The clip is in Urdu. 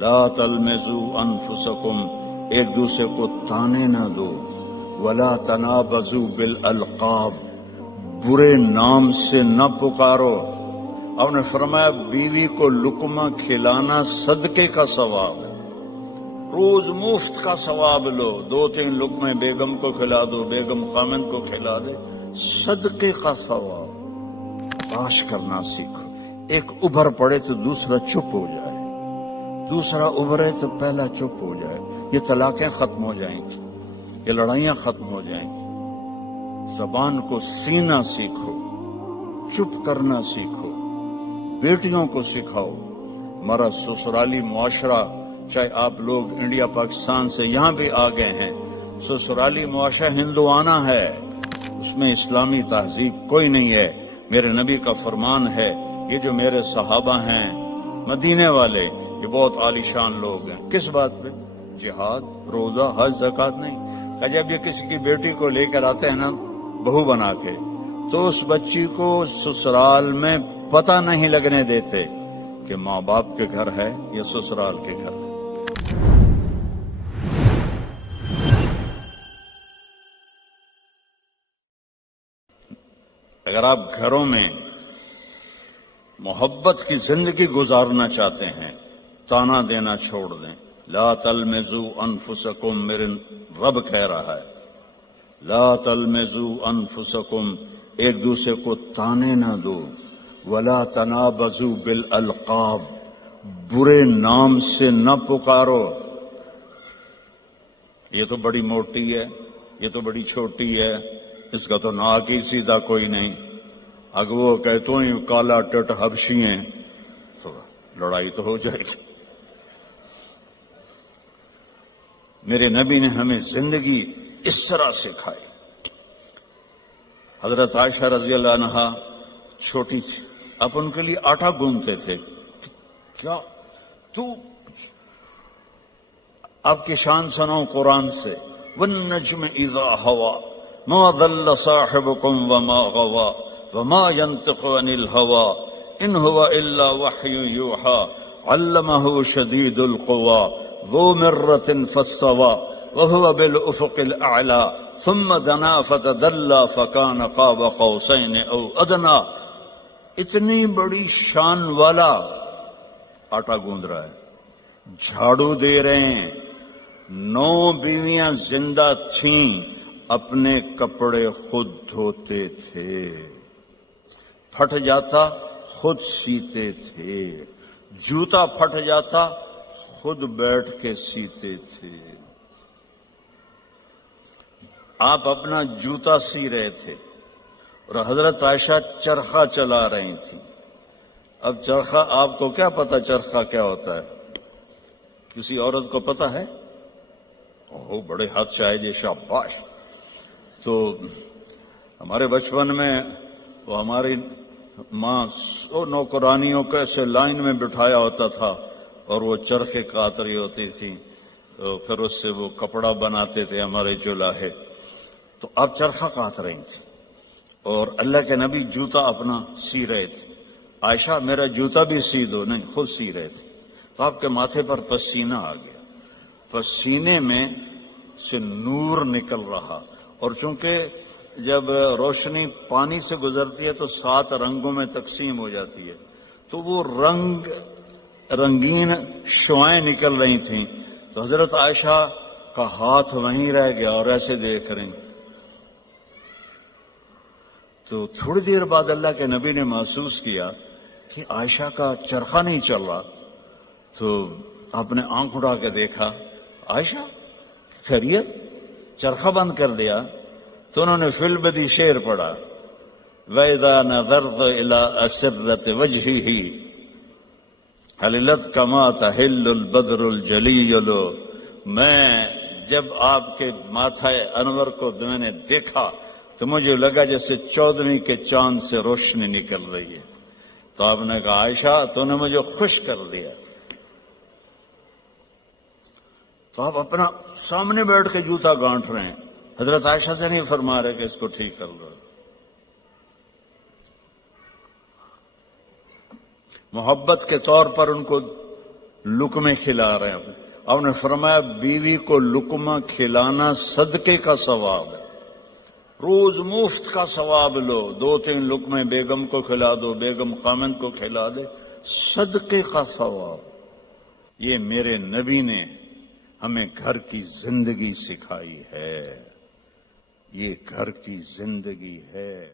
لا تلمزوا انفسکم، ایک دوسرے کو تانے نہ دو، ولا تنابزوا بالالقاب، برے نام سے نہ پکارو۔ آپ نے فرمایا بیوی کو لقمہ کھلانا صدقے کا ثواب ہے، روز مفت کا ثواب لو، 2-3 لقمے بیگم کو کھلا دو، بیگم خامند کو کھلا دے، صدقے کا ثواب۔ باش کرنا سیکھو، ایک ابھر پڑے تو دوسرا چپ ہو جائے، دوسرا ابھرے تو پہلا چپ ہو جائے، یہ طلاقیں ختم ہو جائیں گی، یہ لڑائیاں ختم ہو جائیں گی۔ زبان کو سینا سیکھو، چپ کرنا سیکھو، بیٹیوں کو سکھاؤ۔ ہمارا سسرالی معاشرہ، چاہے آپ لوگ انڈیا پاکستان سے یہاں بھی آ گئے ہیں، سسرالی معاشرہ ہندوانہ ہے، اس میں اسلامی تہذیب کوئی نہیں ہے۔ میرے نبی کا فرمان ہے، یہ جو میرے صحابہ ہیں مدینے والے، یہ بہت عالی شان لوگ ہیں۔ کس بات پہ؟ جہاد، روزہ، حج، زکوٰۃ نہیں۔ کہ جب یہ کسی کی بیٹی کو لے کر آتے ہیں نا بہو بنا کے، تو اس بچی کو سسرال میں پتہ نہیں لگنے دیتے کہ ماں باپ کے گھر ہے یا سسرال کے گھر ہے۔ اگر آپ گھروں میں محبت کی زندگی گزارنا چاہتے ہیں، تانا دینا چھوڑ دیں۔ لا تلمزوا انفسکم، میرے رب کہہ رہا ہے، لا تلمزوا انفسکم، ایک دوسرے کو تانے نہ دو، ولا تنابزوا بالالقاب، برے نام سے نہ پکارو۔ یہ تو بڑی موٹی ہے، یہ تو بڑی چھوٹی ہے، اس کا تو ناک ہی سیدھا کوئی نہیں، اگر وہ کہ تو ہی کالا ٹٹ حبشی ہیں تو لڑائی تو ہو جائے گی۔ میرے نبی نے ہمیں زندگی اس طرح سکھائی۔ حضرت عائشہ رضی اللہ عنہا چھوٹی تھی، آپ ان کے لیے آٹا گوندتے تھے۔ کیا تو آپ کی شان سناؤں قرآن سے، والنجم اذا ہوا ما ضل صاحبكم وما غوا وما ينطق عن الهوى ان هو الا وحي يوحى علمه شديد القوى ذو مرة فاستوى وهو بالافق الاعلى ثم دنا فتدلى فكان قاب قوسين او ادنى۔ اتنی بڑی شان والا آٹا گوندھ رہا ہے، جھاڑو دے رہے ہیں۔ 9 بیویاں زندہ تھیں، اپنے کپڑے خود دھوتے تھے، پھٹ جاتا خود سیتے تھے، جوتا پھٹ جاتا خود بیٹھ کے سیتے تھے۔ آپ اپنا جوتا سی رہے تھے اور حضرت عائشہ چرخہ چلا رہی تھی۔ اب چرخہ، آپ کو کیا پتا چرخہ کیا ہوتا ہے؟ کسی عورت کو پتا ہے؟ اوہ بڑے ہاتھ شاہد، شاباش۔ تو ہمارے بچپن میں وہ ہماری ماں نوکرانیوں کو ایسے لائن میں بٹھایا ہوتا تھا اور وہ چرخے کاٹ رہی ہوتی تھی، پھر اس سے وہ کپڑا بناتے تھے ہمارے جولاہے۔ تو آپ چرخہ کاٹ رہی تھی اور اللہ کے نبی جوتا اپنا سی رہے تھے۔ عائشہ میرا جوتا بھی سی دو، نہیں خود سی رہے تھے۔ تو آپ کے ماتھے پر پسینہ آ گیا، پسینے میں سے نور نکل رہا، اور چونکہ جب روشنی پانی سے گزرتی ہے تو 7 رنگوں میں تقسیم ہو جاتی ہے، تو وہ رنگین شعائیں نکل رہی تھیں۔ تو حضرت عائشہ کا ہاتھ وہیں رہ گیا اور ایسے دیکھ رہی۔ تو تھوڑی دیر بعد اللہ کے نبی نے محسوس کیا کہ عائشہ کا چرخہ نہیں چل رہا، تو آپ نے آنکھ اٹھا کے دیکھا، عائشہ خیریت؟ چرخہ بند کر دیا؟ تو انہوں نے فی البدی شعر پڑھا، وَإِذَا نَظَرْتَ إِلَىٰ أَسِرَّةِ وَجْهِهِ حَلِلَتْ كَمَا تَحِلُّ الْبَدْرُ الْجَلِيُّ۔ میں جب آپ کے ماتھا انور کو میں نے دیکھا تو مجھے لگا جیسے 14ویں کے چاند سے روشنی نکل رہی ہے۔ تو آپ نے کہا عائشہ تو نے مجھے خوش کر دیا۔ تو آپ اپنا سامنے بیٹھ کے جوتا گانٹ رہے ہیں، حضرت عائشہ سے نہیں فرما رہے کہ اس کو ٹھیک کر دو۔ محبت کے طور پر ان کو لقمے کھلا رہے ہیں. آپ نے فرمایا بیوی کو لقمہ کھلانا صدقے کا ثواب ہے. روز مفت کا ثواب لو، 2-3 لقمے بیگم کو کھلا دو، بیگم خامند کو کھلا دے، صدقے کا ثواب. یہ میرے نبی نے ہمیں گھر کی زندگی سکھائی ہے، یہ گھر کی زندگی ہے.